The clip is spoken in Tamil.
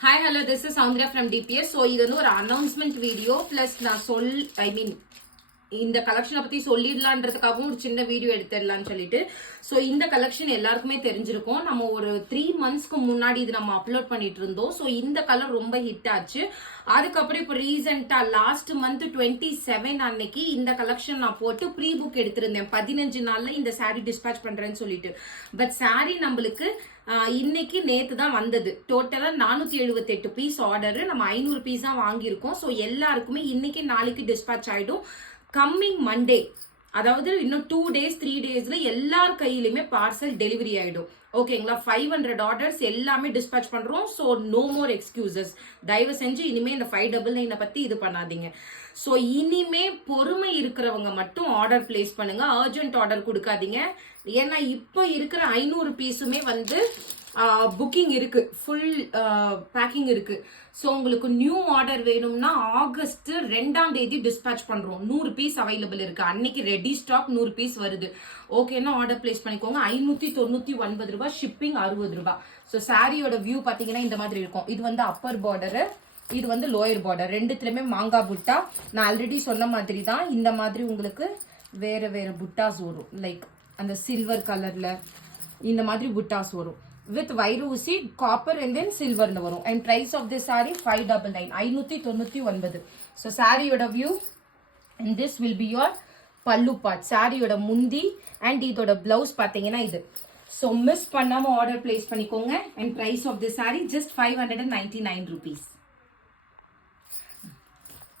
Hi, hello, this is Soundria from DPS. So, இது வந்து ஒரு announcement video plus நான் இந்த கலெக்ஷனை பத்தி சொல்லிடலான்றதுக்காகவும் ஒரு சின்ன வீடியோ எடுத்துடலாம்னு சொல்லிட்டு ஸோ இந்த கலெக்ஷன் எல்லாருக்குமே தெரிஞ்சிருக்கும். நம்ம ஒரு 3 monthsக்கு முன்னாடி இது நம்ம அப்லோட் பண்ணிட்டு இருந்தோம். ஸோ இந்த கலர் ரொம்ப ஹிட் ஆச்சு. அதுக்கப்புறம் இப்போ ரீசெண்டா லாஸ்ட் மந்த் 27 அன்னைக்கு இந்த கலெக்ஷன் நான் போட்டு ப்ரீ புக் எடுத்திருந்தேன். 15 நாள்ல இந்த சாரீ டிஸ்பேச் பண்றேன்னு சொல்லிட்டு. பட் சாரீ நம்மளுக்கு இன்னைக்கு நேத்து தான் வந்தது. டோட்டலா 478 பீஸ் ஆர்டர், நம்ம 500 பீஸ் தான் வாங்கியிருக்கோம். ஸோ எல்லாருக்குமே இன்னைக்கு நாளைக்கு டிஸ்பேச் ஆயிடும். கம்மிங் மண்டே, அதாவது இன்னும் 2 days 3 daysல எல்லார் கையிலுமே பார்சல் டெலிவரி ஆயிடும். ஓகேங்களா? 500 ஆர்டர்ஸ் எல்லாமே டிஸ்பேச் பண்றோம். So no more excuses. தயவு செஞ்சு இனிமே இந்த 599 பத்தி இது பண்ணாதீங்க. ஸோ இனிமே பொறுமை இருக்கிறவங்க மட்டும் ஆர்டர் பிளேஸ் பண்ணுங்க. அர்ஜென்ட் ஆர்டர் கொடுக்காதீங்க. ஏன்னா இப்போ இருக்கிற 500 பீஸுமே வந்து புக்கிங் இருக்கு, ஃபுல் பேக்கிங் இருக்கு. ஸோ உங்களுக்கு நியூ ஆர்டர் வேணும்னா ஆகஸ்ட் 2ஆம் தேதி டிஸ்பேச் பண்றோம். 100 பீஸ் அவைலபிள் இருக்கு. அன்னைக்கு ரெடி ஸ்டாக் 100 பீஸ் வருது. ஓகேன்னா ஆர்டர் பிளேஸ் பண்ணிக்கோங்க. 599 ரூபாய், ஷிப்பிங் 60 ரூபாய். ஸோ சாரியோட வியூ பாத்தீங்கன்னா இந்த மாதிரி இருக்கும். இது வந்து அப்பர் பார்டரு, இது வந்து லோயர் பார்டர். ரெண்டுத்துலயுமே மாங்கா புட்டா. நான் ஆல்ரெடி சொன்ன மாதிரி தான் இந்த மாதிரி உங்களுக்கு வேற வேற புட்டாஸ் வரும். லைக் அந்த சில்வர் கலர்ல இந்த மாதிரி புட்டாஸ் வரும். with வைரூசி காப்பர் and then சில்வர்னு வரும். and price of this saree 599, 599. so சாரியோட view and this will be your பல்லு part. சாரியோட முந்தி and இதோட பிளவுஸ் பாத்தீங்கன்னா இது. so மிஸ் பண்ணாம ஆர்டர் பிளேஸ் பண்ணிக்கோங்க. and price of this saree just 599 rupees.